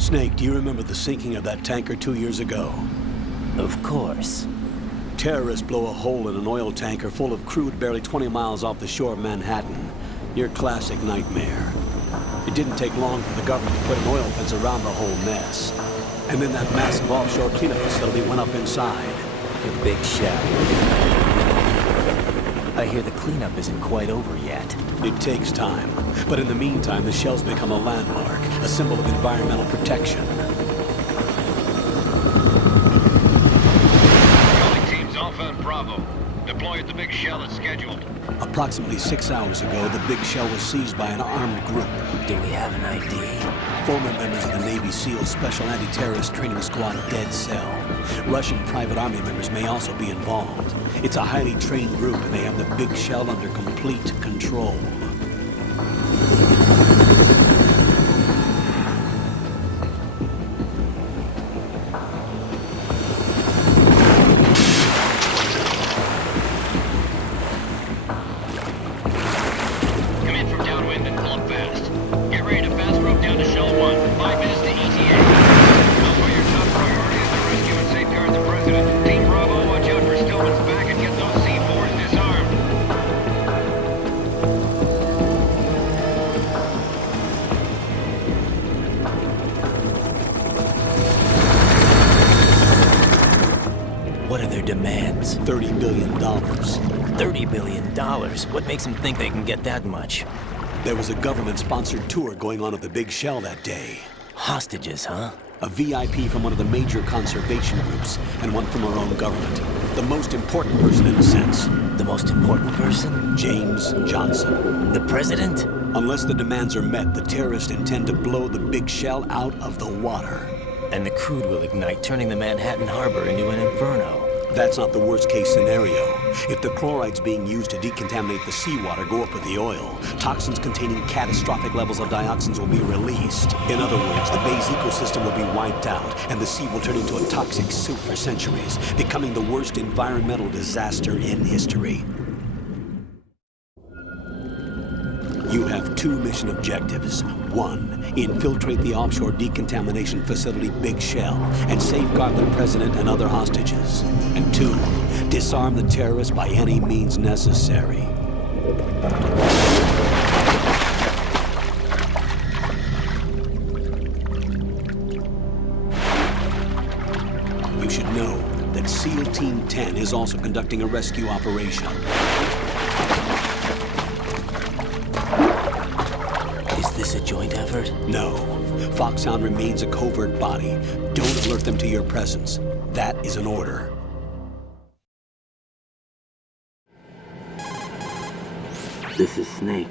Snake, do you remember the sinking of that tanker 2 years ago? Of course. Terrorists blow a hole in an oil tanker full of crude barely 20 miles off the shore of Manhattan. Your classic nightmare. It didn't take long for the government to put an oil fence around the whole mess. And then that massive offshore cleanup facility went up inside. The big shell. I hear the cleanup isn't quite over yet. It takes time. But in the meantime, the shell's become a landmark, a symbol of environmental protection. Calling teams Alpha and Bravo. Deploy at the big shell as scheduled. Approximately 6 hours ago, the big shell was seized by an armed group. Do we have an ID? Former members of the Navy SEAL Special Anti-Terrorist Training Squad Dead Cell. Russian private army members may also be involved. It's a highly trained group, and they have the big shell under complete control. Come in from downwind and pull up fast. Get ready to fast rope down to Shell 1. 5 minutes to ETA. Alpha, your top priority is to rescue and safeguard the President. Team Bravo, watch out for Stillman's back and get those C4s disarmed. What are their demands? $30 billion. $30 billion? What makes them think they can get that much? There was a government-sponsored tour going on at the big shell that day. Hostages, huh? A VIP from one of the major conservation groups, and one from our own government. The most important person, in a sense. The most important person? James Johnson. The president? Unless the demands are met, the terrorists intend to blow the big shell out of the water. And the crude will ignite, turning the Manhattan Harbor into an inferno. That's not the worst-case scenario. If the chlorides being used to decontaminate the seawater go up with the oil, toxins containing catastrophic levels of dioxins will be released. In other words, the bay's ecosystem will be wiped out, and the sea will turn into a toxic soup for centuries, becoming the worst environmental disaster in history. You have 2 mission objectives. 1, infiltrate the offshore decontamination facility Big Shell and safeguard the president and other hostages. And 2, disarm the terrorists by any means necessary. You should know that SEAL Team 10 is also conducting a rescue operation. Is this a joint effort? No. Foxhound remains a covert body. Don't alert them to your presence. That is an order. This is Snake.